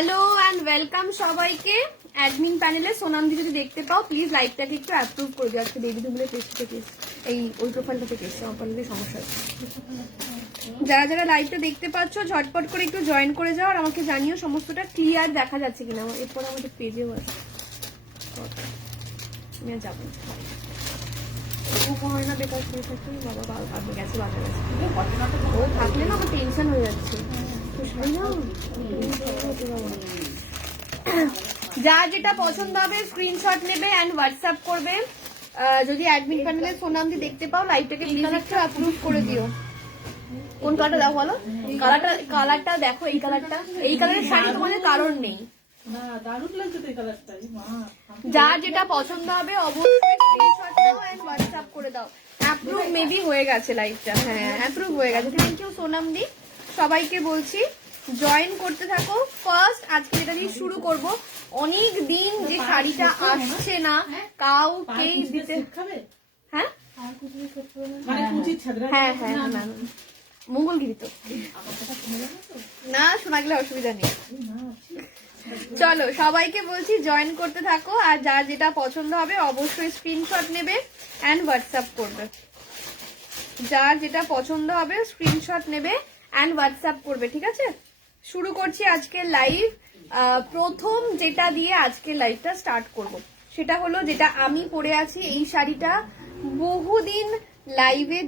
Hello and welcome সবাইকে admin প্যানেলে। সোনামদি যদি দেখতে পাও প্লিজ লাইকটাকে একটু অ্যাপ্রুভ করে দিও। আজকে বেবি দুগুলো পেজ থেকে এই ওই প্রোফাইলটা থেকে এসছে, অপারেটর সমস্যা আছে। যারা যারা লাইভটা দেখতে পাচ্ছ ঝটপট করে একটু জয়েন করে যাও আর আমাকে জানিও সমস্তটা ক্লিয়ার দেখা যাচ্ছে কিনা। এরপর আমাদের পেজেও আছে, আমি আর যাবো হয় না বেকার করে থাকি। বাবা আপনি গেছে বাজার গেছে, ও থাকলে না আমার টেনশন হয়ে যাচ্ছে। যার যেটা পছন্দ হবে স্ক্রিনশট নেবে এন্ড হোয়াটসঅ্যাপ করবে। যদি অ্যাডমিন প্যানেলে সোনামদি দেখতে পাও লাইভটাকে প্লিজ একটু অ্যাপ্রুভ করে দিও। কোন কালারটা দেখো বলো? কালারটা দেখো, এই কালারের শাড়ি তোমাদের কারণ নেই। যার যেটা পছন্দ হবে অবশ্যই স্ক্রিনশট নাও এন্ড হোয়াটসঅ্যাপ করে দাও। অ্যাপ্রুভ মেবি হয়ে গেছে লাইভটা, হ্যাঁ অ্যাপ্রুভ হয়ে গেছে। থ্যাংক ইউ সোনামদি। সবাইকে বলছি জয়েন করতে থাকো। ফার্স্ট আজকে যেটা দিয়ে শুরু করব, অনেক দিন যে শাড়িটা আসছে না কাউকেই দিতে। হ্যাঁ হ্যাঁ হ্যাঁ না মঙ্গলগিরি তো না, শোনা গেলে অসুবিধা নেই। চলো সবাইকে বলছি জয়েন করতে থাকো আর যার যেটা পছন্দ হবে অবশ্যই স্ক্রিনশট নেবে এন্ড হোয়াটসঅ্যাপ করবে। যার যেটা পছন্দ হবে স্ক্রিনশট নেবে এন্ড হোয়াটসঅ্যাপ করবে, ঠিক আছে? শুরু করছি আজকের লাইভ। প্রথম যেটা দিয়ে আজকের লাইভটা স্টার্ট করব সেটা হলো যেটা আমি পরে আছি। এই শাড়িটা বহুদিন লাইভে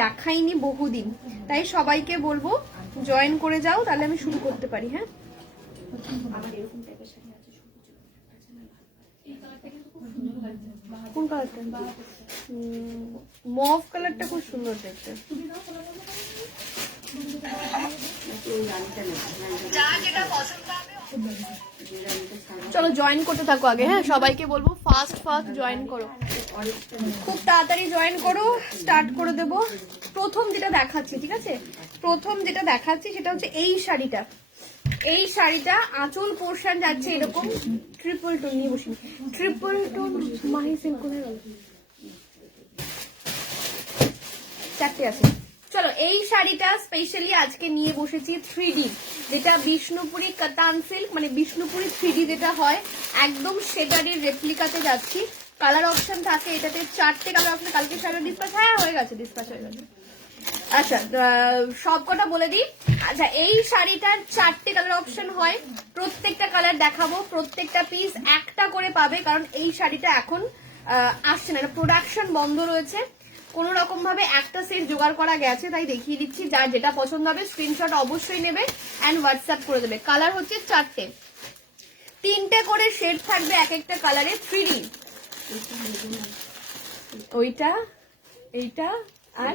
দেখাইনি বহুদিন, তাই সবাইকে বলবো জয়েন করে যাও, তাহলে আমি শুরু করতে পারি। হ্যাঁ কোন কালারটা? মভ কালারটা খুব সুন্দর দেখতে। চলো জয়েন করতে থাকো আগে। হ্যাঁ সবাইকে বলবো ফাস্ট জয়েন করো, খুব তাড়াতাড়ি জয়েন করো। স্টার্ট করে দেব। প্রথম যেটা দেখাচ্ছি, ঠিক আছে, প্রথম যেটা দেখাচ্ছি সেটা হচ্ছে এই শাড়িটা। এই শাড়িটা আঁচল পোর্শন যাচ্ছে এরকম ট্রিপল টোন নিয়ে বসি, ট্রিপল টোন মাহি সিল্কের চারটে আছে। চলো এই শাড়িটা স্পেশালি আজকে নিয়ে বসেছি 3D, যেটা বিষ্ণুপুরি কাতান সিল্ক, মানে বিষ্ণুপুরি 3D যেটা হয়, একদম সেটারই রেপ্লিকাতে যাচ্ছি। কালার অপশন থাকে এটাতে, 4টে কালার অপশন। কালকে শাড়ি ডিসপ্যাচ হয়ে গেছে, ডিসপ্যাচ হয়ে গেছে। আচ্ছা সব কটা বলে দিই। আচ্ছা এই শাড়িটার 4টে কালার অপশন হয়, প্রত্যেকটা কালার দেখাবো। প্রত্যেকটা পিস একটা করে পাবে, কারণ এই শাড়িটা এখন আসছে না, প্রোডাকশন বন্ধ রয়েছে। কোন রকম ভাবে একটা সেট জোগাড় করা গেছে, তাই দেখিয়ে দিচ্ছি। যার যেটা পছন্দ হবে স্ক্রিনশট অবশ্যই নেবে এন্ড হোয়াটসঅ্যাপ করে দেবে। কালার হচ্ছে 4টে, 3টে করে শেড থাকবে এক একটা কালারে 3D। ওইটা এইটা আর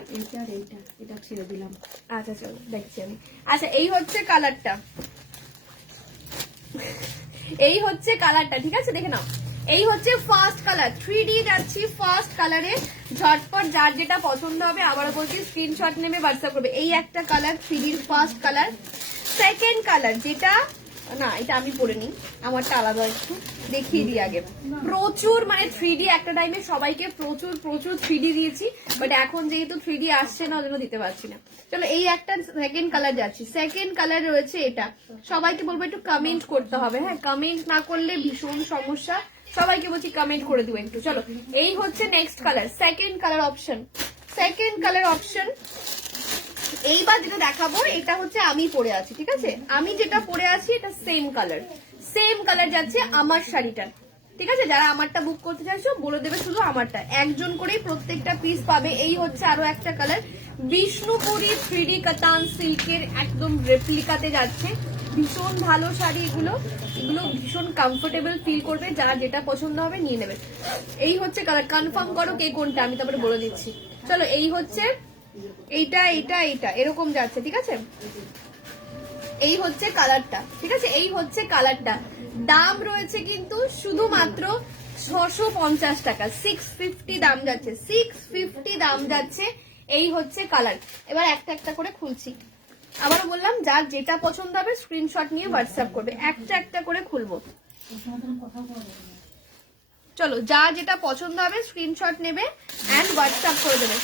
এটা ছেড়ে দিলাম। আচ্ছা চলো দেখছি আমি। আচ্ছা এই হচ্ছে কালারটা, এই হচ্ছে কালারটা, ঠিক আছে দেখে নাও। এই হচ্ছে ফার্স্ট কালার, 3D যাচ্ছি ফার্স্ট কালারে। ঝটপট যার যেটা পছন্দ হবে আবারও বলছি স্ক্রিনশট নেবে হোয়াটসঅ্যাপ করবে। এই একটা কালার 3Dর ফার্স্ট কালার। সেকেন্ড কালার যেটা, না এটা আমি পরে নিই, আমারটা আলাদা একটু দেখিয়ে দিই আগে। প্রচুর 3D একটা টাইমে সবাইকে প্রচুর 3D দিয়েছি, বাট এখন যেহেতু 3D আসছে না ওই জন্য দিতে পারছি না। চলো এই একটা সেকেন্ড কালার যাচ্ছি। সেকেন্ড কালার রয়েছে এটা। সবাইকে বলবো একটু কমেন্ট করতে হবে, হ্যাঁ কমেন্ট না করলে ভীষণ সমস্যা। সবাইকে বলছি কমেন্ট করে দিও একটু। চলো এই হচ্ছে next colour, second colour option. Second colour option এইবার যেটা দেখাবো এটা হচ্ছে আমি পরে আছি, ঠিক আছে? আমি যেটা পরে আছি এটা সেম কালার যাচ্ছে আমার শাড়িটা, ঠিক আছে? যারা আমারটা বুক করতে চাইছো বলে দেবে শুধু আমারটা। একজন করেই প্রত্যেকটা পিস পাবে। এই হচ্ছে আরো একটা কালার, বিষ্ণুপুরি 3D কাতান সিল্কের একদম রেপ্লিকাতে যাচ্ছে। ভীষণ ভালো শাড়ি এগুলো ভীষণ কমফোর্টেবল ফিল করবে। যারা যেটা পছন্দ হবে নিয়ে নেবে। এই হচ্ছে কালার, কনফার্ম করো কে কোনটা, আমি তারপরে বলে দিচ্ছি। চলো এই হচ্ছে এইটা এরকম যাচ্ছে, ঠিক আছে? এই হচ্ছে কালারটা, ঠিক আছে? এই হচ্ছে কালারটা। দাম রয়েছে কিন্তু শুধুমাত্র 650 টাকা, 650 দাম যাচ্ছে, 650 দাম যাচ্ছে। এই হচ্ছে কালার। এবার একটা একটা করে খুলছি। আবারও বললাম যার যেটা পছন্দ হবে স্ক্রিনশট নিয়ে হোয়াটসঅ্যাপ করবে। একটা একটা করে খুলবো। চলো যা যেটা পছন্দ হবে স্ক্রিনশট নেবে এন্ড হোয়াটসঅ্যাপ করে দেবে।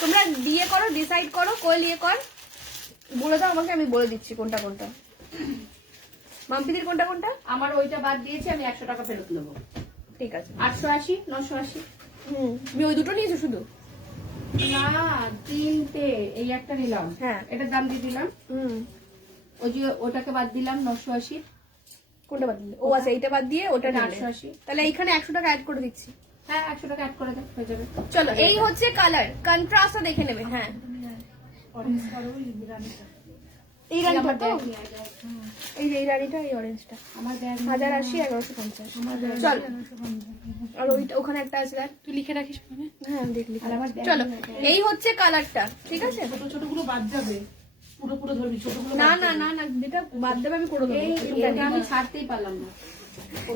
তোমরা দিয়ে করো, ডিসাইড করো কোয়েল ইয়ে কর, বলে দাও আমাকে, আমি বলে দিচ্ছি কোনটা কোনটা। মাম্পিদির কোনটা কোনটা? আমার ওইটা বাদ দিয়েছি, আমি 100 টাকা ফেরত নেবো। ঠিক আছে, 880, 980। তুমি ওই দুটো নিয়েছো শুধু? না, 3টে, এই একটা নিলাম। হ্যাঁ, এটার দাম দিয়ে দিলাম। ওই যে ওটাকে বাদ দিলাম 980। কোনটা বাদ দিলে? ও আচ্ছা, এইটা বাদ দিয়ে ওটা 880। তাহলে এইখানে 100 টাকা অ্যাড করে দিচ্ছি। হ্যাঁ, 100 টাকা অ্যাড করে দেন, হয়ে যাবে। চলো, এই হচ্ছে কালার, কন্ট্রাস্টটা দেখে নেবে। হ্যাঁ, এই রানীটা তো, এই যে এই রানীটা, এই অরেঞ্জটা আমার ব্যাগ 1080, 1150। চল, আর ওইটা ওখানে একটা আছে, দেখ তুই লিখে রাখিস ওখানে। হ্যাঁ দেখলি। আর আমার চলো, এই হচ্ছে কালারটা, ঠিক আছে? ছোট ছোট গুলো বাদ যাবে, পুরো পুরো ধরবি, ছোট গুলো না না না না, যেটা বাদ দেবে আমি করে দেবো। এইটা আমি ছাড়তেই পারলাম না।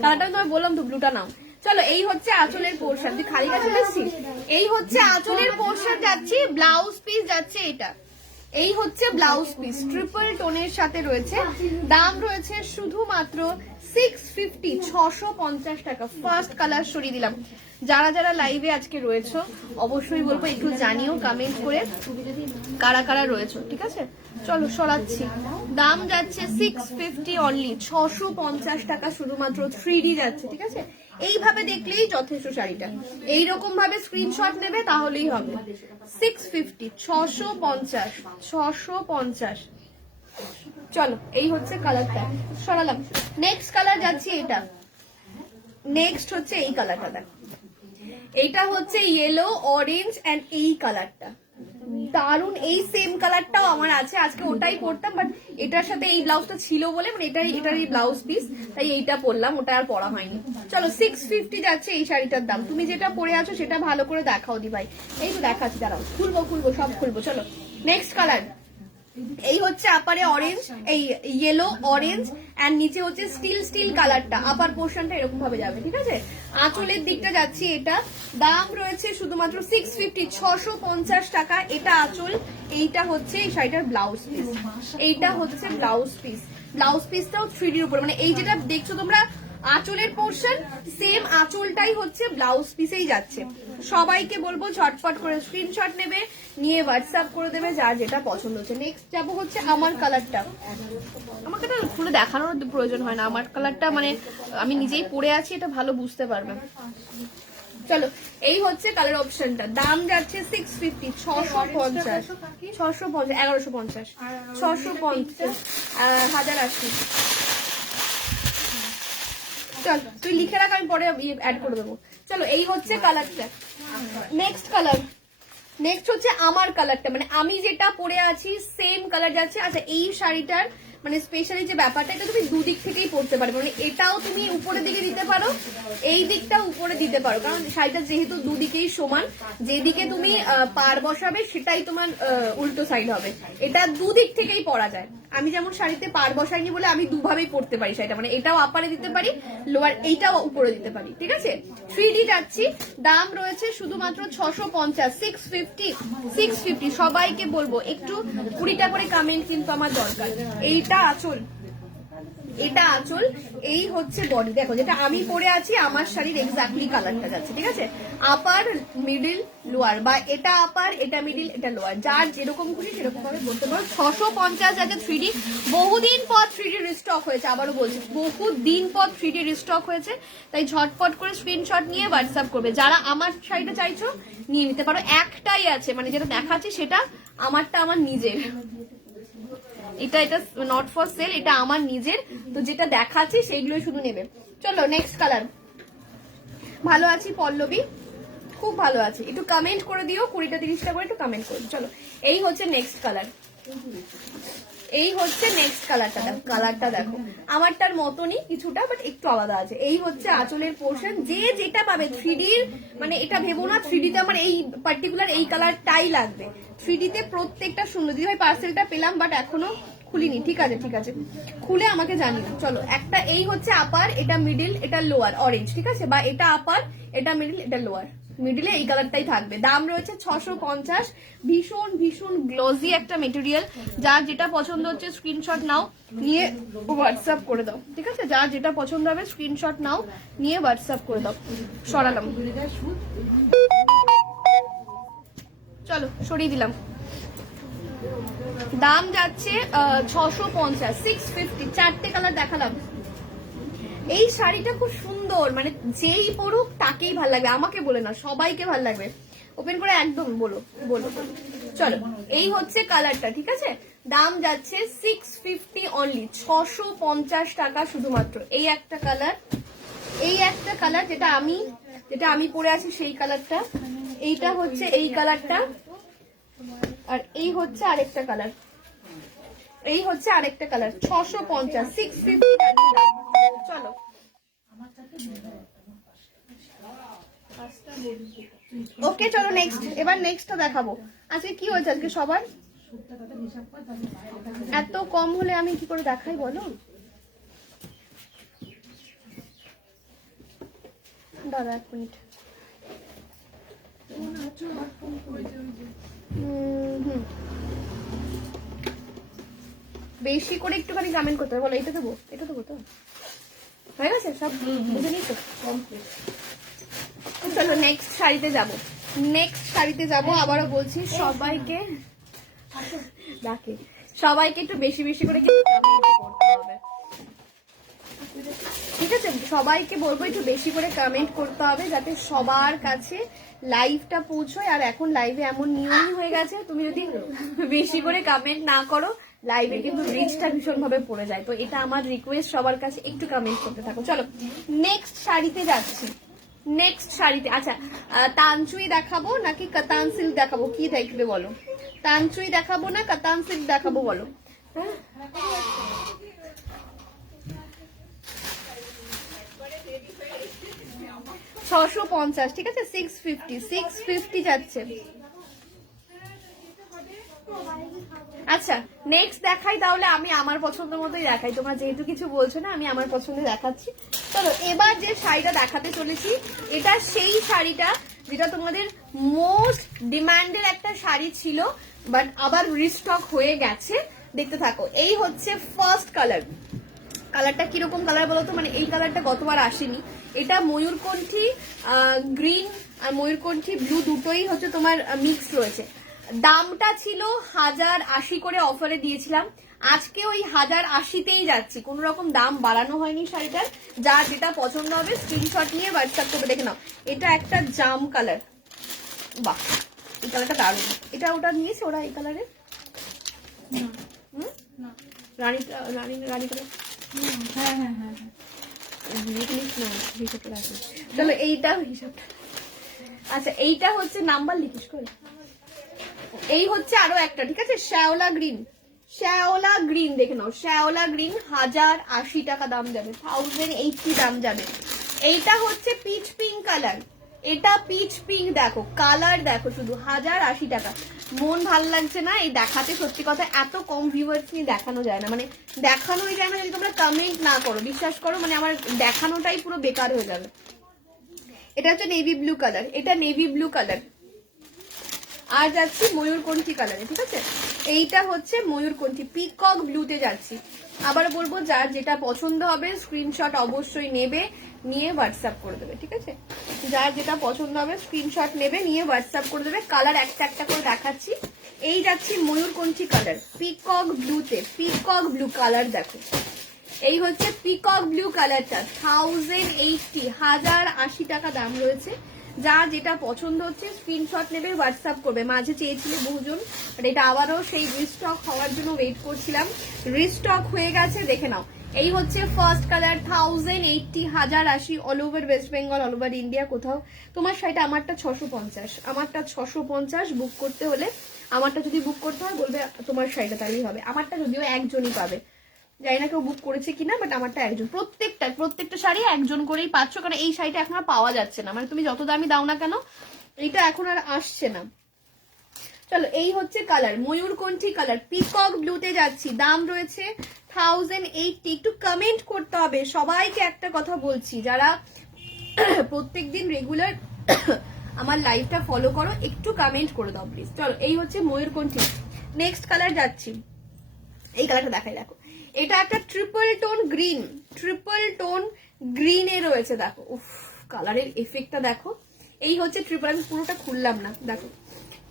কালারটা আমি তোমায় বললাম তো, ব্লুটা নাও। চলো, এই হচ্ছে আঁচলের পোর্শন। তুই খালি কাছে এসেছিস? এই হচ্ছে আঁচলের পোর্শন যাচ্ছে, ব্লাউজ পিস যাচ্ছে এটা। এই হচ্ছে ব্লাউজ পিস, ট্রিপল টোনের সাথে রয়েছে। দাম রয়েছে শুধুমাত্র 650, 650 টাকা। ফার্স্ট কালার সরিয়ে দিলাম। যারা যারা লাইভে আজকে রয়েছে অবশ্যই বলবো একটু জানিও কমেন্ট করে কারা কারা রয়েছে, ঠিক আছে? চলো সরাচ্ছি। দাম যাচ্ছে 650 অনলি, 650 টাকা শুধুমাত্র। 3D যাচ্ছে, ঠিক আছে? এইভাবে দেখলেই যথেষ্ট শাড়িটা। এইরকম ভাবে স্ক্রিনশট নেবে তাহলেই হবে। 650, 650, 650। চলো, এই হচ্ছে কালারটা, সরালাম। নেক্সট কালার যাচ্ছে এটা। নেক্সট হচ্ছে এই কালারটা, দেখ এইটা হচ্ছে ইয়েলো, অরেঞ্জ এন্ড এই কালারটা দারুন। এই সেম কালারটাও আমার আছে, আজকে ওটাই পরতাম, বাট এটার সাথে এই ব্লাউজটা ছিল বলে, মানে এটারই ব্লাউজ পিস, তাই এইটা পরলাম, ওটা আর পরা হয়নি। চলো, 650 যাচ্ছে এই শাড়িটার দাম। তুমি যেটা পরে আছো সেটা ভালো করে দেখাও দি ভাই। এই তো দেখাচ্ছি, দাঁড়াও, খুলবো সব খুলবো। চলো, নেক্সট কালার। এই হচ্ছে আপারে অরেঞ্জ, এই ইয়েলো অরেঞ্জ এন্ড নিচে হচ্ছে স্টিল কালারটা। আপার পোর্শনটা এরকম ভাবে যাবে, ঠিক আছে? আঁচলের দিকটা যাচ্ছি এটা। দাম রয়েছে শুধুমাত্র 650, 650 টাকা। এটা আঁচল, এইটা হচ্ছে এই শাড়িটার ব্লাউজ পিস। এইটা হচ্ছে ব্লাউজ পিস। ব্লাউজ পিসটাও 3D এর উপর, মানে এই যেটা দেখছো তোমরা আঁচলের পোর্শন, সেম আঁচলটাই হচ্ছে ব্লাউজ পিসেই যাচ্ছে। সবাইকে বলবো ঝটপট করে স্ক্রিনশট নেবে, নিয়ে হোয়াটসঅ্যাপ করে দেবে যার যেটা পছন্দ হচ্ছে। নেক্সট যাবো হচ্ছে আমার কালারটা। আমাকে এটা খুলে দেখানোর প্রয়োজন হয় না, আমার কালারটা মানে আমি নিজেই পরে আছি, এটা ভালো বুঝতে পারবে। চলো, এই হচ্ছে কালার অপশনটা। দাম যাচ্ছে 650, 650, 650, 1150, 650, 1080। চল, তুই লিখে রাখ, আমি পরে অ্যাড করে দেবো। চলো, এই হচ্ছে কালারটা। নেক্সট কালার, নেক্সট হচ্ছে আমার কালারটা, মানে আমি যেটা পরে আছি সেম কালার যাচ্ছে। আচ্ছা, এই শাড়িটার মানে স্পেশালি যে ব্যাপারটা, এটা তুমি দুদিক থেকেই পরতে পারবে, মানে এটাও তুমি উপরের দিকে দিতে পারো, এই দিকটাও উপরে দিতে পারো, কারণ শাড়িটা যেহেতু দুদিকেই সমান, যেদিকে তুমি পার বসাবে সেটাই তোমার উল্টো সাইড হবে। এটা দুদিক থেকেই পরা যায়। আমি যেমন শাড়িতে পার বসাইনি বলে আমি দুভাবেই পরতে পারি শাড়িটা, মানে এটাও আপারে দিতে পারি, লোয়ার এইটাও উপরে দিতে পারি, ঠিক আছে? 3D যাচ্ছি। দাম রয়েছে শুধুমাত্র 650, 650। সবাইকে বলবো একটু 20টা করে কমেন্ট কিন্তু আমার দরকার। এইটা আঁচল, এটা আঁচল, এই হচ্ছে বডি। দেখো যেটা আমি পরে আছি আমার শাড়ির এক্স্যাক্টলি কালারটা যাচ্ছে, ঠিক আছে? আপার, মিডিল, লোয়ার, বা এটা আপার, এটা মিডিল, এটা লোয়ার, যার যেরকম খুশি সেরকম ভাবে বলতে পারো। 650 আছে 3D। বহুদিন পর 3D রিস্টক হয়েছে, আবারও বলছি বহুদিন পর 3D রিস্টক হয়েছে, তাই ঝটপট করে স্ক্রিনশট নিয়ে হোয়াটসঅ্যাপ করবে। যারা আমার শাড়িটা চাইছো নিয়ে নিতে পারো। একটাই আছে, মানে যেটা দেখাচ্ছি সেটা আমারটা, আমার নিজের। এটা নট ফর সেল, এটা আমার নিজের, তো যেটা দেখাচ্ছি সেইগুলোই শুধু নেবে। চলো, নেক্সট কালার। ভালো আছি পল্লবী, খুব ভালো আছে, একটু কমেন্ট করে দিও, 20টা 30টা করে একটু কমেন্ট করো। চলো, এই হচ্ছে নেক্সট কালার। এই হচ্ছে নেক্সট কালারটা। দেখো কালারটা, দেখো আমারটার মতনই কিছুটা, বাট একটু আলাদা আছে। এই হচ্ছে আঁচলের পোর্শন। যে যেটা পাবে 3D, মানে এটা ভেবো না 3D তে আমার এই পার্টিকুলার এই কালারটাই লাগবে। 3D তে প্রত্যেকটা সুন্দর। দিদি ভাই পার্সেলটা পেলাম, বাট এখনো খুলিনি। ঠিক আছে, ঠিক আছে, খুলে আমাকে জানিও। চলো, একটা এই হচ্ছে আপার, এটা মিডিল, এটা লোয়ার অরেঞ্জ, ঠিক আছে? বা এটা আপার, এটা মিডিল, এটা লোয়ার। মিডিলে এই কালারটাই থাকবে। দাম রয়েছে 650। ভীষণ ভীষণ গ্লজি একটা মেটেরিয়াল। যার যেটা পছন্দ হচ্ছে স্ক্রিনশট নাও, নিয়ে হোয়াটসঅ্যাপ করে দাও, ঠিক আছে? যার যেটা পছন্দ হবে স্ক্রিনশট নাও, নিয়ে হোয়াটসঅ্যাপ করে দাও। সরালাম, চলো সরিয়ে দিলাম। দাম যাচ্ছে 650, 650, 4টে কালার দেখালাম। এই শাড়িটা খুব সুন্দর, মানে যেই পরুক তাকেই ভাল লাগবে, আমাকে বলে না সবাইকে ভাল লাগবে। ওপেন করে একদম বলো বলো বলো। চলো এই হচ্ছে কালারটা, ঠিক আছে? দাম যাচ্ছে 650 অনলি, 650 টাকা শুধুমাত্র। এই একটা কালার, এই একটা কালার যেটা আমি পরে আছি সেই কালারটা, এইটা হচ্ছে এই কালারটা, আর এই হচ্ছে আরেকটা কালার, এই হচ্ছে আরেকটা কালার। 650, 650 যাচ্ছে দাম। চলো ওকে, চলো নেক্সট। এবার নেক্সটটা দেখাবো। আজকে কি হয়েছে আজকে সবার? এত কম হলে আমি কি করে দেখাই বলো? দাঁড়া 1 মিনিট। বেশি করে একটুখানি কমেন্ট করতে হবে, বলো এটা দেবো, এটা দেবো তো হয়ে গেছে সব বুঝে নিয়েছো? চলো নেক্সট শাড়িতে যাব, নেক্সট শাড়িতে যাব। আবারও বলছি সবাইকে ডাকে, সবাইকে একটু বেশি বেশি করে কিন্তু কমেন্ট করতে হবে, ঠিক আছে? সবাইকে বলবো একটু বেশি করে কমেন্ট করতে হবে যাতে সবার কাছে লাইভটা পৌঁছয়। আর এখন লাইভে এমন নিয়মই হয়ে গেছে, তুমি যদি বেশি করে কমেন্ট না করো লাইভে কিন্তু রিচটা ভীষণ ভাবে পড়ে যায়। তো এটা আমার রিকোয়েস্ট সবার কাছে, একটু কমেন্ট করতে থাকো। চলো নেক্সট শাড়িতে যাচ্ছি, নেক্সট শাড়িতে। আচ্ছা তানচুই দেখাবো নাকি কাতান সিল্ক দেখাবো, কি দেখবে বলো? তানচুই দেখাবো না কাতান সিল্ক দেখাবো বলো? 650, ঠিক আছে? 650 যাচ্ছে। আচ্ছা নেক্সট দেখাই তাহলে, আমি আমার পছন্দ মতোই দেখাই, তোমরা যেহেতু কিছু বলছো না আমি আমার পছন্দে দেখাচ্ছি। চলো এবার যে শাড়িটা দেখাতে চলেছি, এটা সেই শাড়িটা যেটা তোমাদের মোস্ট ডিমান্ডের একটা শাড়ি ছিল, বাট আবার রিস্টক হয়ে গেছে। দেখতে থাকো। এই হচ্ছে ফার্স্ট কালার। কালারটা কিরকম কালার বলো তো? মানে এই কালারটা গতবার আসেনি। এটা ময়ূরকণ্ঠী গ্রিন আর ময়ূরকণ্ঠী ব্লু দুটোই হচ্ছে তোমার মিক্স রয়েছে। দামটা ছিল 1080 করে অফারে দিয়েছিলাম, আজকে ওই 1080তেই যাচ্ছি, কোন রকম দাম বাড়ানো হয়নি শাড়িটার। যার যেটা পছন্দ হবে স্ক্রিনশট নিয়ে হোয়াটসঅ্যাপ করে দেখে নাও। এটা একটা জাম কালার, বাহ এই কালারটা দারুণ। এটা ওটা নিয়েছে ওরা এই কালারের, রানী রানী রানী কালার। চলো এইটা হিসাবটা। আচ্ছা এইটা হচ্ছে নাম্বার লিখিস করে। এই হচ্ছে আরো একটা, ঠিক আছে? শ্যাওলা গ্রিন, শ্যাওলা গ্রিন দেখে নাও, শ্যাওলা গ্রিন 1080 টাকা দাম যাবে, 1080 দাম যাবে। এইটা হচ্ছে পিচ পিঙ্ক কালার, এটা পিচ পিঙ্ক, দেখো কালার দেখো শুধু, 1080 টাকা। মন ভাল লাগছে না এই দেখাতে, সত্যি কথা এত কম ভিউয়ার্স নিয়ে দেখানো যায় না, মানে দেখানোই যায় না যদি তোমরা কমেন্ট না করো, বিশ্বাস করো মানে আমার দেখানোটাই পুরো বেকার হয়ে যাবে। এটা হচ্ছে নেভি ব্লু কালার, এটা নেভি ব্লু কালার। আর যাচ্ছি ময়ূরকণ্ঠী কালারে, ঠিক আছে? এইটা হচ্ছে ময়ূরকণ্ঠী পিকক ব্লুতে যাচ্ছি। আবার বলবো যার যেটা পছন্দ হবে স্ক্রিনশট অবশ্যই নেবে, নিয়ে হোয়াটসঅ্যাপ করে দেবে, ঠিক আছে? যার যেটা পছন্দ হবে স্ক্রিনশট নেবে, নিয়ে হোয়াটসঅ্যাপ করে দেবে। কালার একটা একটা করে দেখাচ্ছি। এই যাচ্ছি ময়ূরকণ্ঠী কালার পিকক ব্লুতে, পিকক ব্লু কালার দেখো। এই হচ্ছে পিকক ব্লু কালারটা, 1080 টাকা দাম রয়েছে। যার যেটা পছন্দ হচ্ছে স্ক্রিনশট নেবে, হোয়াটসঅ্যাপ করবে। মাঝে চেয়েছিলে বহুজন, বাট এটা আবারও সেই রিস্টক হওয়ার জন্য ওয়েট করছিলাম, রিস্টক হয়ে গেছে, দেখে নাও। এই হচ্ছে first colour, 1080, 1080 all over West Bengal, all over India. কোথাও তোমার শাড়িটা, আমারটা 650, আমারটা 650 বুক করতে হলে, আমারটা যদি বুক করতে হয় বলবে তোমার শাড়িটা, তাহলেই হবে। আমারটা যদিও একজনই পাবে, জানি না কেউ বুক করেছে কিনা, বাট আমারটা একজন, প্রত্যেকটা শাড়ি একজন করেই পাচ্ছ, কারণ এই শাড়িটা এখন আর পাওয়া যাচ্ছে না, মানে তুমি যত দামি দাও না কেন এইটা এখন আর আসছে না। চলো এই হচ্ছে কালার ময়ূরকণ্ঠী কালার, পিকক ব্লুতে যাচ্ছি। দাম রয়েছে 1080। একটু কমেন্ট করতে হবে, সবাইকে একটা কথা বলছি, যারা প্রত্যেকদিন রেগুলার আমার লাইভটা ফলো করো একটু কমেন্ট করে দাও প্লিজ। চলো এই হচ্ছে ময়ূরকণ্ঠী। নেক্সট কালার যাচ্ছি, এই কালারটা দেখাই, দেখো এটা একটা triple tone green, triple tone গ্রিনে রয়েছে, দেখো উফ কালারের এফেক্টটা দেখো। এই হচ্ছে ট্রিপল, আমি পুরোটা খুললাম না, দেখো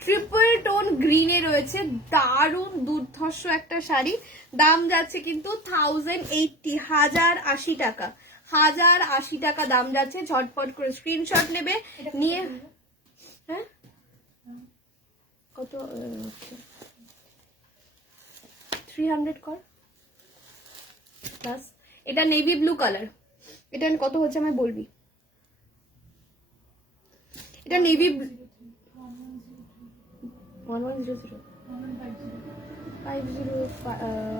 ট্রিপল টোন গ্রিনে রয়েছে, দারুণ দুর্ধর্ষ একটা শাড়ি। দাম যাচ্ছে কিন্তু 1080, 1080 টাকা, 1080 টাকা দাম যাচ্ছে। ঝটপট করে স্ক্রিনশট নেবে নিয়ে। হ্যাঁ কত 300 কর প্লাস। এটা নেভি ব্লু কালার, এটা কত হচ্ছে আমায় বলবি। এটা নেভি 1100 50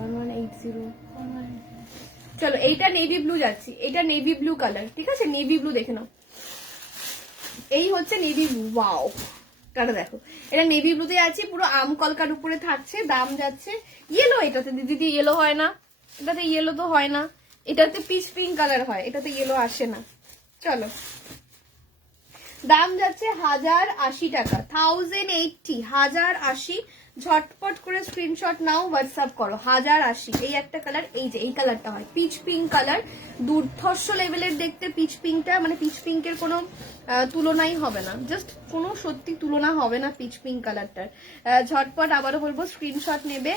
1180। চলো এইটা নেভি ব্লু যাচ্ছি, এটা নেভি ব্লু কালার, ঠিক আছে নেভি ব্লু দেখে নাও। এই হচ্ছে নেভি ব্লু, ওয়াও কাটা দেখো, এটা নেভি ব্লুতে যাচ্ছি, পুরো আম কলকার উপরে থাকছে। দাম যাচ্ছে ইয়েলো, এটাতে দিদি ইয়েলো হয় না, এটাতে ইয়েলো তো হয় না, এটাতে পিচ পিঙ্ক কালার হয়, এটাতে ইয়েলো আসে না। চলো দাম যাচ্ছে 1080 টাকা, 1080, 1080। ঝটপট করে স্ক্রিনশট নাও, হোয়াটসঅ্যাপ করো। 1080। এই একটা কালার, এই যে এই কালারটা হয় পিচ পিঙ্ক কালার, দুর্ধর্ষ লেভেলের দেখতে পিচ পিঙ্কটা, মানে পিচ পিঙ্কের কোনো তুলনাই হবে না, জাস্ট কোনো সত্যি তুলনা হবে না পিচ পিঙ্ক কালারটার। ঝটপট আবারও বলবো স্ক্রিনশট নেবে,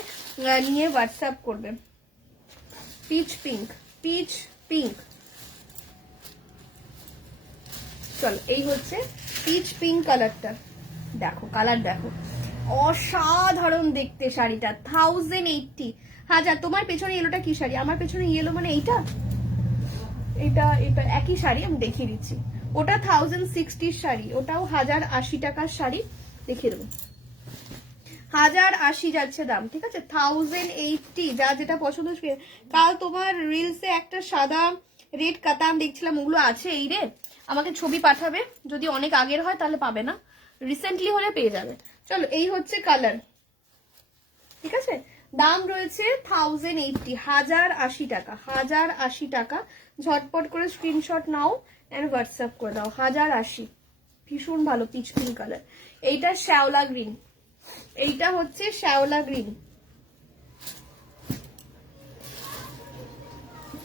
নিয়ে হোয়াটসঅ্যাপ করবে। Pitch pink, pitch pink. চল এই হচ্ছে পিচ পিঙ্ক কালারটা, দেখো কালার দেখো, অসাধারণ দেখতে শাড়িটা। 1080। হাজার। তোমার পেছনে ইয়েলোটা কি শাড়ি? আমার পেছনে ইয়েলো মানে এইটা, এটা এটা একই শাড়ি, আমি দেখিয়ে দিচ্ছি। ওটা 1060 শাড়ি, ওটাও 1080 টাকার শাড়ি, দেখিয়ে দেবো। 1080 যাচ্ছে দাম, ঠিক আছে 1080। যা যেটা পছন্দ। কাল তোমার রিলসে একটা সাদা রেড কাতান দেখছিলাম, ওগুলো আছে এই রে, আমাকে ছবি পাঠাবে, যদি অনেক আগের হয় তাহলে পাবে না, রিসেন্টলি হলে পেয়ে যাবে। চলো এই হচ্ছে কালার, ঠিক আছে দাম রয়েছে 1080, 1080 টাকা, 1080 টাকা। ঝটপট করে স্ক্রিনশট নাও এন্ড হোয়াটসঅ্যাপ করে দাও। 1080, ভীষণ ভালো পিচ পিঙ্ক কালার। এইটা শ্যাওলা গ্রিন, এইটা হচ্ছে শ্যাওলা গ্রিন,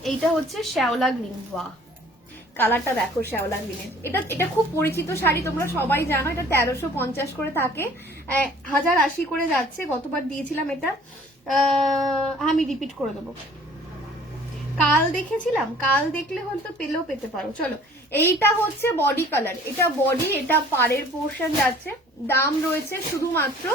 এইটা হচ্ছে শ্যাওলা গ্রিন। বাহ কালারটা দেখো শ্যাওলা গ্রিনের। এটা খুব পরিচিত শাড়ি, তোমরা সবাই জানো। এটা 1350 করে থাকে, 1080 করে যাচ্ছে। গতবার দিয়েছিলাম এটা, আমি রিপিট করে দেবো। কাল দেখেছিলাম, কাল দেখলে হয়তো পেলেও পেতে পারো। চলো এইটা হচ্ছে বডি কালার, এটা বডি, এটা পাড়ের পোর্শন যাচ্ছে। দাম রয়েছে শুধুমাত্র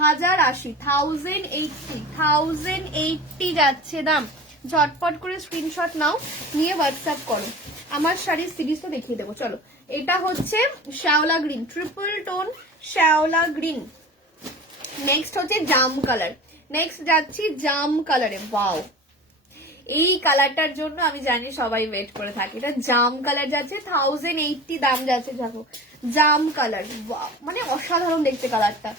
1080, 1080, 1080 যাচ্ছে দাম। ঝটপট করে স্ক্রিনশট নাও, নিয়ে হোয়াটসঅ্যাপ করো। আমার শাড়ির সিরিজ তো দেখিয়ে দেবো। চলো এটা হচ্ছে শ্যাওলা গ্রিন, ট্রিপল টোন শ্যাওলা গ্রিন। নেক্সট হচ্ছে জাম কালার, নেক্সট যাচ্ছি জাম কালারে। ওয়াও এই কালারটার জন্য আমি জানি সবাই ওয়েট করে থাকে। এটা জাম কালার যাচ্ছে 1080 দাম যাচ্ছে। দেখো জাম কালার, মানে অসাধারণ দেখতে কালারটা।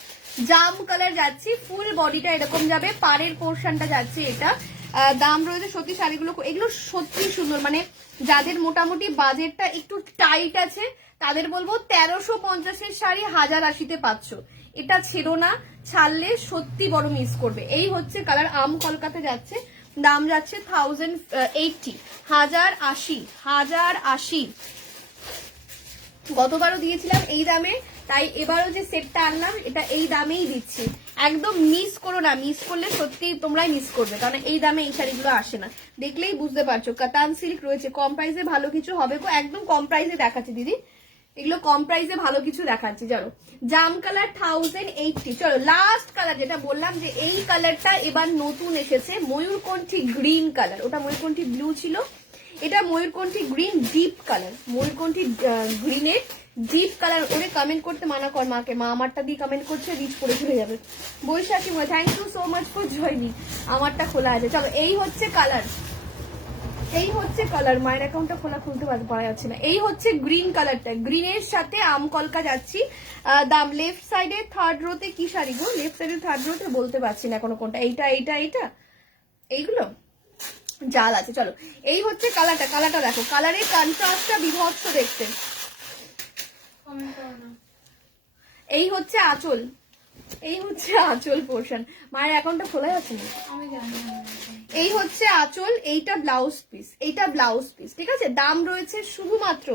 জাম কালার যাচ্ছি, ফুল বডিটা এরকম যাবে, পাড়ের পোর্শনটা যাচ্ছে এটা। দাম রয়েছে সত্যি শাড়িগুলো, এগুলো সত্যি সুন্দর, মানে যাদের মোটামুটি বাজেটটা একটু টাইট আছে তাদের বলবো 1350-এর শাড়ি 1080-তে পাচ্ছ। এটা ছেড়ো না, ছাড়লে সত্যি বড় মিস করবে। এই হচ্ছে কালার, আম কলকাতা যাচ্ছে, দাম যাচ্ছে 1080, 1080, 1080। গতবারও দিয়েছিলাম এই দামে, তাই এবারও যে সেটটা আনলাম এটা এই দামেই দিচ্ছি। একদম মিস করো না, মিস করলে সত্যি তোমরাই মিস করবে, কারণ এই দামে এই শাড়িগুলো আসে না। দেখলেই বুঝতে পারছো কাতান সিল্ক রয়েছে, কম প্রাইসে ভালো কিছু হবে গো। একদম কম প্রাইসে দেখাচ্ছি দিদি, এগুলো কম প্রাইসে ভালো কিছু দেখাচ্ছি। চলো জাম কালার 1080। চলো লাস্ট কালার যেটা বললাম যে এই কালারটা এবার নতুন এসেছে, ময়ূরকণ্ঠী গ্রিন কালার। ওটা ময়ূরকণ্ঠী ব্লু ছিল, এটা ময়ূরকণ্ঠী গ্রিন ডিপ কালার, ময়ূরকণ্ঠী গ্রিনের ডিপ কালার। ওরে কমেন্ট করতে মানা কর মাকে, মা আমারটা দিয়ে কমেন্ট করছে, রিচ করে চলে যাবে। বৈশাখী মা thank you so much for joining, আমারটা খোলা আছে। চলো এই হচ্ছে কালার, এই হচ্ছে কালার। মায়ের অ্যাকাউন্টটা খুলতে পারা যাচ্ছে না। এই হচ্ছে গ্রিন কালারটা, গ্রিনের সাথে আম কলকা যাচ্ছি। দাম লেফট সাইডে থার্ড রোতে কি শাড়ি গো, লেফট সাইডে থার্ড রোতে বলতে পারছি না কোনো কোনটা, এইটা এইটা এইটা এইগুলো জাল আছে। চলো এই হচ্ছে কালারটা, কালারটা দেখো, কালারের কন্ট্রাস্টটা বিভৎস দেখতে। এই হচ্ছে আঁচল, এই হচ্ছে আঁচল পোর্শন। মায়ের অ্যাকাউন্টটা খোলা আছে না? আমি জানি না। এই হচ্ছে আঁচল, এইটা ব্লাউজ পিস, এইটা ব্লাউজ পিস, ঠিক আছে। দাম রয়েছে শুধুমাত্র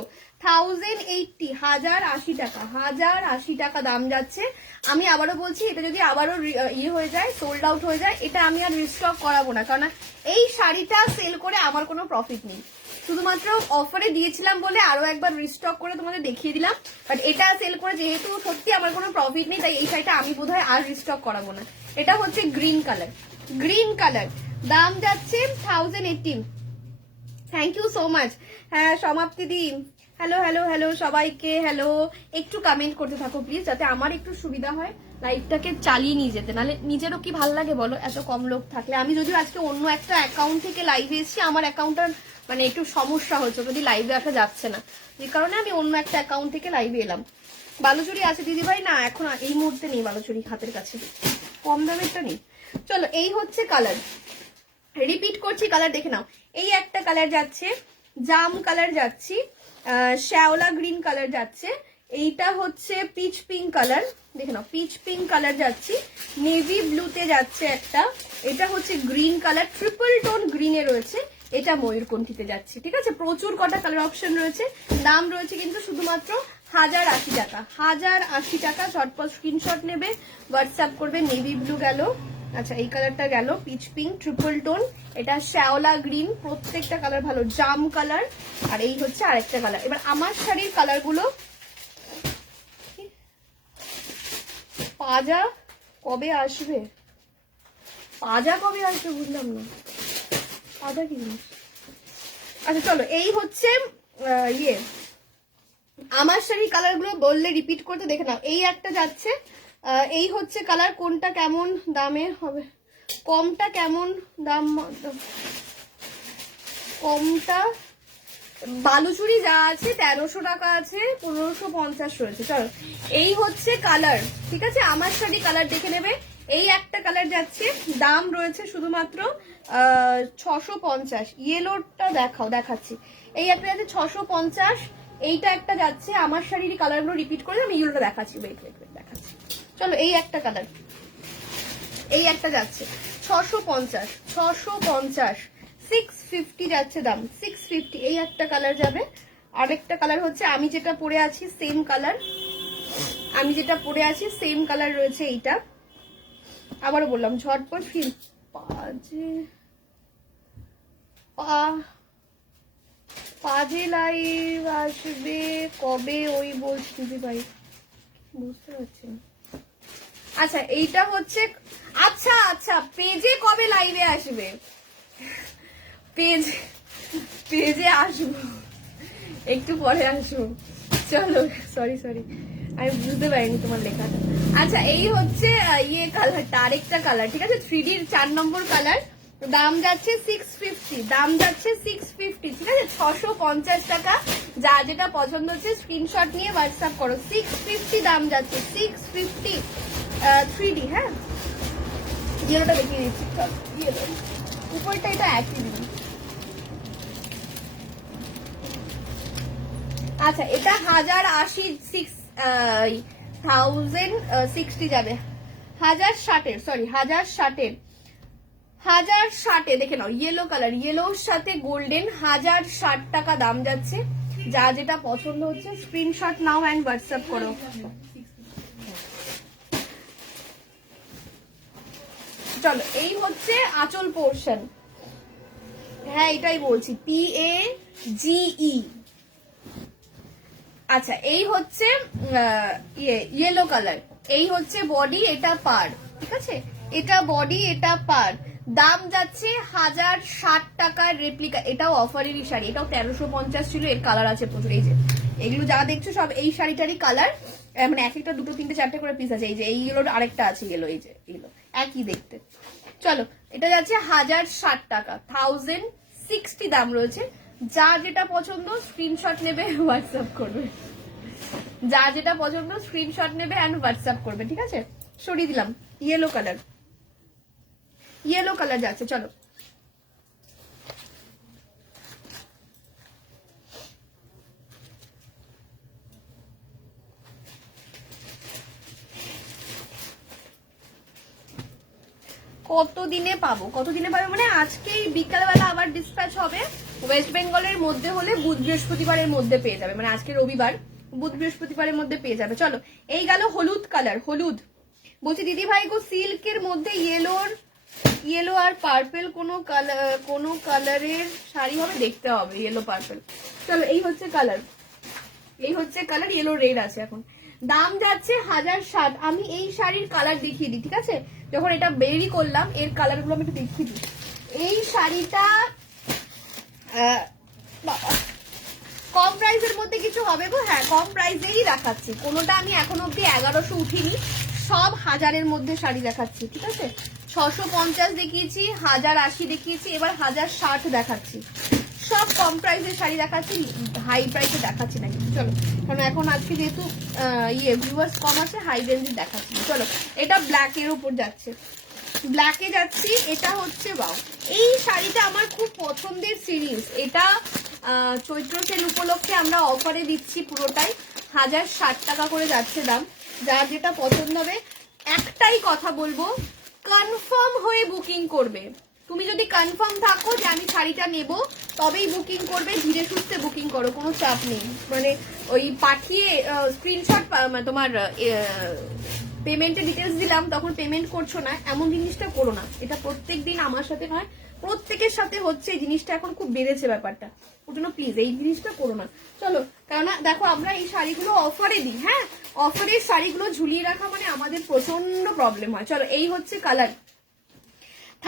1080, 1080 টাকা, 1080 টাকা দাম যাচ্ছে। আমি আবারও বলছি, এটা যদি আবারও ইয়ে হয়ে যায়, সোল্ড আউট হয়ে যায়, এটা আমি আর রিস্টক করাবো না, কারণ এই শাড়িটা সেল করে আমার কোনো প্রফিট নেই। শুধুমাত্র অফারে দিয়েছিলাম বলে আরো একবার রিস্টক করে তোমাদের দেখিয়ে দিলাম, বাট এটা সেল করে যেহেতু সত্যি আমার কোনো প্রফিট নেই, তাই এই শাড়িটা আমি বোধহয় আর রিস্টক করাবো না। এটা হচ্ছে গ্রিন কালার, গ্রিন কালার, দাম যাচ্ছে 1080। Thank you so much. হ্যাঁ সমাপ্তি দি, হ্যালো হ্যালো হ্যালো সবাইকে, হ্যালো। একটু কমেন্ট করতে থাকো প্লিজ, যাতে আমার একটু সুবিধা হয় লাইভটাকে চালিয়ে নিয়ে যেতে, নাহলে নিজেরও কি ভালো লাগে বলো এত কম লোক থাকলে। আমি যদিও আজকে অন্য একটা অ্যাকাউন্ট থেকে লাইভে এসেছি, আমার অ্যাকাউন্টটার মানে একটু সমস্যা হচ্ছে, যদি লাইভে আসা যাচ্ছে না, যে কারণে আমি অন্য একটা অ্যাকাউন্ট থেকে লাইভে এলাম। বালুচুরি আছে দিদি ভাই? না এখন এই মুহূর্তে নেই বালুচুরি হাতের কাছে, কম দামেরটা নেই। চলো এই হচ্ছে কালার, রিপিট করছি কালার দেখে নাও। এই একটা কালার যাচ্ছে, জাম কালার যাচ্ছি, শ্যাওলা গ্রিন কালার যাচ্ছে, এইটা হচ্ছে পিচ পিঙ্ক কালার, দেখে নাও পিচ পিঙ্ক কালার যাচ্ছি, নেভি ব্লুতে যাচ্ছে একটা, এটা হচ্ছে গ্রিন কালার, ট্রিপল টোন গ্রিনে রয়েছে, এটা ময়ূরকণ্ঠীতে যাচ্ছে, ঠিক আছে। প্রচুর কটা কালার অপশন রয়েছে, দাম রয়েছে কিন্তু শুধুমাত্র 1080 টাকা, 1080 টাকা। ঝটপট স্ক্রিনশট নেবে, হোয়াটসঅ্যাপ করবে। নেভি ব্লু গেল, আচ্ছা এই কালারটা গেল, পিচ পিঙ্ক, ট্রিপল টোন, এটা শ্যাওলা গ্রিন, প্রত্যেকটা কালার ভালো, জাম কালার, আর এই হচ্ছে আরেকটা কালার। এবার আমার শাড়ির কালারগুলো, পাজা কবে আসবে? পাজা কবে আসবে বুঝলাম না, পাজা কি জিনিস? আচ্ছা চলো, এই হচ্ছে ইয়ে আমার শাড়ির কালারগুলো বললে রিপিট করতে দেখে নাও। এই একটা যাচ্ছে, এই হচ্ছে কালার, কোনটা কেমন দামে হবে? কমটা কেমন দাম? কমটা বালুচুরি যা আছে 1300 টাকা আছে, 1550 রয়েছে। চলো এই হচ্ছে কালার, ঠিক আছে। আমার শাড়ি কালার দেখে নেবে। এই একটা কালার যাচ্ছে, দাম রয়েছে শুধুমাত্র 650। ইয়েলোটা দেখাচ্ছি। এই একটা যাচ্ছে 650, এইটা একটা যাচ্ছে। আমার শাড়ির কালারগুলো রিপিট করে আমি ইয়েলোটা দেখাচ্ছি, ওয়েট দেখাচ্ছি। চলো এই একটা কালার, এই একটা যাচ্ছে 650, 650, 650 যাচ্ছে দাম, 650। এই একটা কালার যাবে। আরেকটা কালার হচ্ছে আমি যেটা পরে আছি সেম কালার, আমি যেটা পরে আছি সেম কালার রয়েছে এইটা। আবারও বললাম ঝটপট ফিল পাজে লাইভ আসবে কবে ওই বলছি দিদি ভাই, বুঝতে পারছি না। আচ্ছা এইটা হচ্ছে, আচ্ছা আচ্ছা পেজে কবে লাইভে আসবে? পেজে আসবো, একটু পরে আসবো। চলো সরি আমি বুঝতে পারিনি তোমার লেখাটা। আচ্ছা এই হচ্ছে ইয়ে কালারটা, আরেকটা কালার, ঠিক আছে, 3D 4 নম্বর কালার, দাম যাচ্ছে 650, দাম যাচ্ছে 650, ঠিক আছে। 650 টাকা। যা যেটা পছন্দ হচ্ছে স্ক্রিনশট নিয়ে হোয়াটসঅ্যাপ করো। 650 দাম যাচ্ছে, 650 3D। হ্যাঁ ইয়েলোটা দেখিয়ে দিচ্ছি, ইয়েলো উপরটা এটা একই দিন। আচ্ছা এটা 1080, 1060 যাবে, 1060, সরি 1060, 1060 দেখে নাও। ইয়েলো কালার, ইয়েলোর সাথে গোল্ডেন, 1060 টাকা দাম যাচ্ছে। যা যেটা পছন্দ হচ্ছে স্ক্রিনশট নাও অ্যান্ড হোয়াটসঅ্যাপ করো। চলো এই হচ্ছে আঁচল পোর্শন, হ্যাঁ এটাই বলছি, PAGE। আচ্ছা এই হচ্ছে ইয়েলো কালার, এই হচ্ছে বডি, এটা পার, ঠিক আছে, এটা বডি এটা পার। দাম যাচ্ছে 1060 টাকার রেপ্লিকা। এটাও অফারেরই শাড়ি, এটাও 1350 ছিল। এর কালার আছে প্রচুর, এই যে এগুলো যা দেখছো সব এই শাড়িটারই কালার, মানে এক একটা 2, 3, 4 করে পিস আছে। এই যে এইগুলোর আরেকটা আছে ইয়েলো, এই যে এগুলো একই দেখতে। চলো এটা যাচ্ছে 1060 টাকা, 1060 দাম রয়েছে। যা যেটা পছন্দ স্ক্রিনশট নেবে হোয়াটসঅ্যাপ করবে, যা যেটা পছন্দ স্ক্রিনশট নেবে এন্ড হোয়াটসঅ্যাপ করবে, ঠিক আছে। সরিয়ে দিলাম ইয়েলো কালার, ইয়েলো কালার যাচ্ছে। চলো কতদিনে পাবো মানে আজকেই বিকালবেলা আবার ডিসপ্যাচ হবে। ওয়েস্ট বেঙ্গলের মধ্যে হলে বুধ বৃহস্পতিবারের মধ্যে পেয়ে যাবে, মানে আজকে রবিবার, বুধ বৃহস্পতিবারের মধ্যে পেয়ে যাবে। চলো এই গেল হলুদ কালার। হলুদ বলছি দিদি ভাই গো, সিল্কের মধ্যে ইয়েলো আর পার্পেল কোনো কালারের শাড়ি হবে, দেখতে হবে ইয়েলো পার্পেল। চলো এই হচ্ছে কালার ইয়েলো রেড আছে। এখন দাম যাচ্ছে 1060। আমি এই শাড়ির কালার দেখিয়ে দিই, ঠিক আছে? যখন এটা বেরি করলাম এর কালার গুলো আমি একটু দেখিয়ে দিই। এই শাড়িটা কম প্রাইসের মধ্যে কিছু হবে গো? হ্যাঁ, কম প্রাইসেরই দেখাচ্ছি, কোনোটা আমি এখন অব্দি 1100 উঠিনি, সব 1000-এর মধ্যে শাড়ি দেখাচ্ছি, ঠিক আছে? 650 দেখিয়েছি, 1080 দেখিয়েছি, এবার 1060 দেখাচ্ছি। সব কম প্রাইসের শাড়ি দেখাচ্ছি, হাই প্রাইসে দেখাচ্ছি না কিছু। চলো, কারণ এখন আজকে যেহেতু ভিউয়ার্স কম আছে, হাই রেঞ্জে দেখাচ্ছি। চলো এটা ব্ল্যাকের উপর যাচ্ছে, ব্ল্যাকে যাচ্ছি। এটা হচ্ছে বাও, এই শাড়িটা আমার খুব পছন্দের সিরিজ। এটা চৈত্র সেল উপলক্ষে আমরা অফারে দিচ্ছি, পুরোটাই 1060 টাকা করে যাচ্ছে দাম। যার যেটা পছন্দ হবে, একটাই কথা বলবো, কনফার্ম হয়ে বুকিং করবে। তুমি যদি কনফার্ম থাকো যে আমি শাড়িটা নেব, তবেই বুকিং করবে, ধীরে সুস্থে বুকিং করো, কোনো চাপ নেই। মানে ওই পাঠিয়ে স্ক্রিনশট তোমার পেমেন্টের ডিটেলস দিলাম, তখন পেমেন্ট করছো না, এমন জিনিসটা করো না। এটা প্রত্যেকদিন আমার সাথে নয়, প্রত্যেকের সাথে হচ্ছে। এই জিনিসটা এখন খুব বেড়েছে ব্যাপারটা, ওর জন্য প্লিজ এই জিনিসটা করো না। চলো, কেননা দেখো আমরা এই শাড়িগুলো অফারে দিই। হ্যাঁ, অফারের শাড়িগুলো ঝুলিয়ে রাখা মানে আমাদের প্রচন্ড প্রবলেম হয়। চলো এই হচ্ছে কালার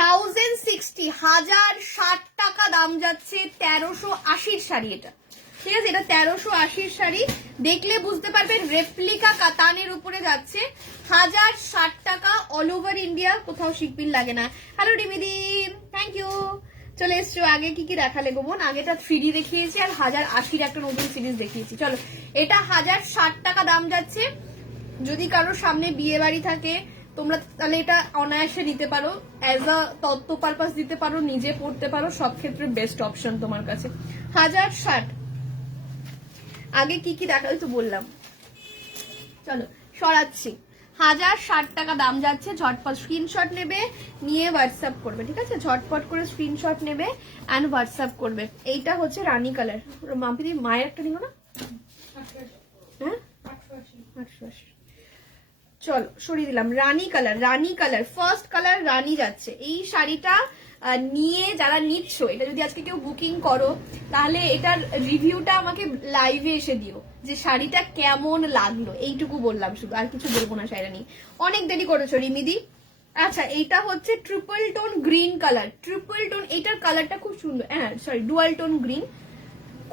1060, 1060 টাকা দাম যাচ্ছে। 1380 শাড়ি এটা, ঠিক আছে? এটা 1380 শাড়ি, দেখলে বুঝতে পারবেন রেপ্লিকা কাতানের উপরে যাচ্ছে। 1060 টাকা, অল ওভার ইন্ডিয়া, কোথাও শিপিং লাগে না। হ্যালো রিমিদি, থ্যাংক ইউ, চলে এসছো। আগে কি কি দেখালে গো বোন? আগেটা 3D দেখিয়েছি আর 1080 একটা নতুন সিরিজ দেখিয়েছি। চলো এটা 1060 টাকা দাম যাচ্ছে। যদি কারোর সামনে বিয়ে বাড়ি থাকে, তোমরা তাহলে এটা অনায়াসে নিতে পারো, অ্যাজ আ তত্ত্ব পারপাস দিতে পারো, নিজে পড়তে পারো, সব ক্ষেত্রে বেস্ট অপশন তোমার কাছে। 1060। আগে কি কি দেখা তো বললাম, চলো সরাচ্ছি। 1060 টাকা দাম যাচ্ছে। ঝটপট স্ক্রিনশট নেবে, নিয়ে হোয়াটসঅ্যাপ করবে, ঠিক আছে? ঝটপট করে স্ক্রিনশট নেবে অ্যান্ড হোয়াটসঅ্যাপ করবে। এইটা হচ্ছে রানী কালার। মাম্পিদি মায়ের একটা নিব না? হ্যাঁ 880। চলো সরিয়ে দিলাম। রানী কালার ফার্স্ট কালার রানী যাচ্ছে। এই শাড়িটা নিয়ে যারা নিচ্ছ, এটা যদি আজকে কেউ বুকিং করো, তাহলে এটার রিভিউটা আমাকে লাইভে এসে দিও, যে শাড়িটা কেমন লাগলো। এইটুকু বললাম শুধু, আর কিছু বলবো না শাড়িটা নিয়ে। অনেক দেরি করেছো রিমিদি। আচ্ছা, এইটা হচ্ছে triple tone green colour. Triple tone, এইটার কালারটা খুব সুন্দর। হ্যাঁ সরি, ডুয়াল টোন গ্রিন,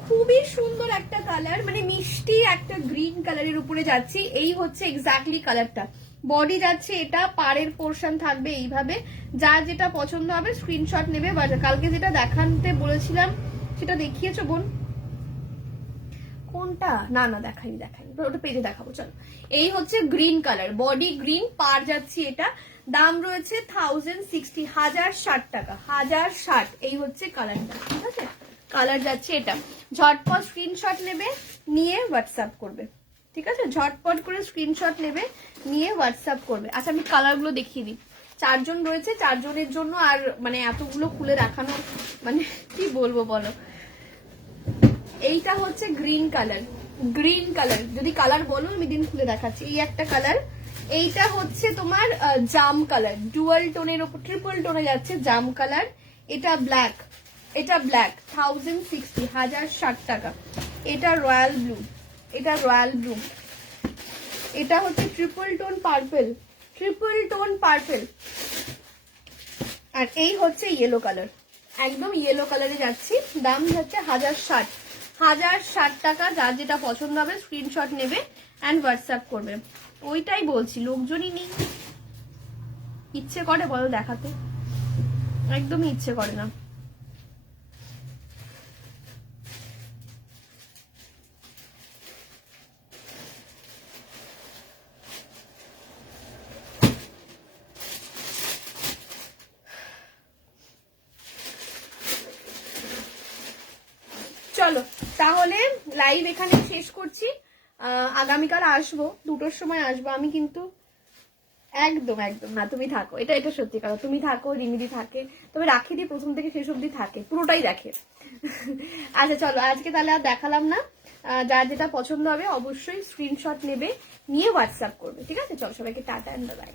খুবই সুন্দর একটা কালার, মানে মিষ্টি একটা গ্রিন কালারের উপরে যাচ্ছি। এই হচ্ছে এক্স্যাক্টলি কালারটা। বডি যাচ্ছে এটা, পাড়ের পোর্শন থাকবে এইভাবে। যার যেটা পছন্দ হবে স্ক্রিনশট নেবে। কালকে যেটা দেখাতে বলেছিলাম সেটা দেখিয়েছো বোন? কোনটা? না দেখাইনি, ওটা পেজে দেখাবো। চলো এই হচ্ছে গ্রিন কালার, বডি গ্রিন, পার যাচ্ছি এটা। দাম রয়েছে 1060, 1060 টাকা, 1060। এই হচ্ছে কালারটা, ঠিক আছে? কালার যাচ্ছে এটা। ঝটপট স্ক্রিনশট নেবে, নিয়ে হোয়াটসঅ্যাপ করবে, ঠিক আছে? ঝটপট করে স্ক্রিনশট নেবে, নিয়ে হোয়াটসঅ্যাপ করবে। আচ্ছা আমি কালারগুলো দেখিয়ে দিই। 4 জন রয়েছে, 4 জনের জন্য আর মানে এতগুলো খুলে দেখানো মানে কি বলবো বলো। এইটা হচ্ছে গ্রিন কালার, যদি কালার বলো আমি দিন খুলে দেখাচ্ছি। এই একটা কালার। এইটা হচ্ছে তোমার জাম কালার, ডুয়াল টোনের উপর ট্রিপল টোনে যাচ্ছে, জাম কালার। এটা ব্ল্যাক 1060, 1060 টাকা। এটা রয়্যাল ব্লু, এটা হচ্ছে ট্রিপল টোন পার্পেল, আর এই হচ্ছে ইয়েলো কালার, একদম ইয়েলো কালারে যাচ্ছি। দাম যাচ্ছে 1060 টাকা। যার যেটা পছন্দ হবে স্ক্রিনশট নেবে অ্যান্ড হোয়াটসঅ্যাপ করবে। ওইটাই বলছি, লোকজনই নেই। ইচ্ছে করে বলো দেখাতে? একদমই ইচ্ছে করে না। চলো তাহলে লাইভ এখানে শেষ করছি। আগামীকাল আসবো, 2টোর সময় আসবো আমি, কিন্তু একদম একদম না, তুমি থাকো, এটা এটা সত্যি কথা, তুমি থাকো, রিমিদি থাকে, তবে রাখি দি প্রথম থেকে শেষ অব্দি থাকে, পুরোটাই দেখে। আচ্ছা চলো, আজকে তাহলে আর দেখালাম না, যার যেটা পছন্দ হবে অবশ্যই স্ক্রিনশট নেবে, নিয়ে হোয়াটসঅ্যাপ করবে, ঠিক আছে? চলো সবাইকে টাটা এন্ড বাই।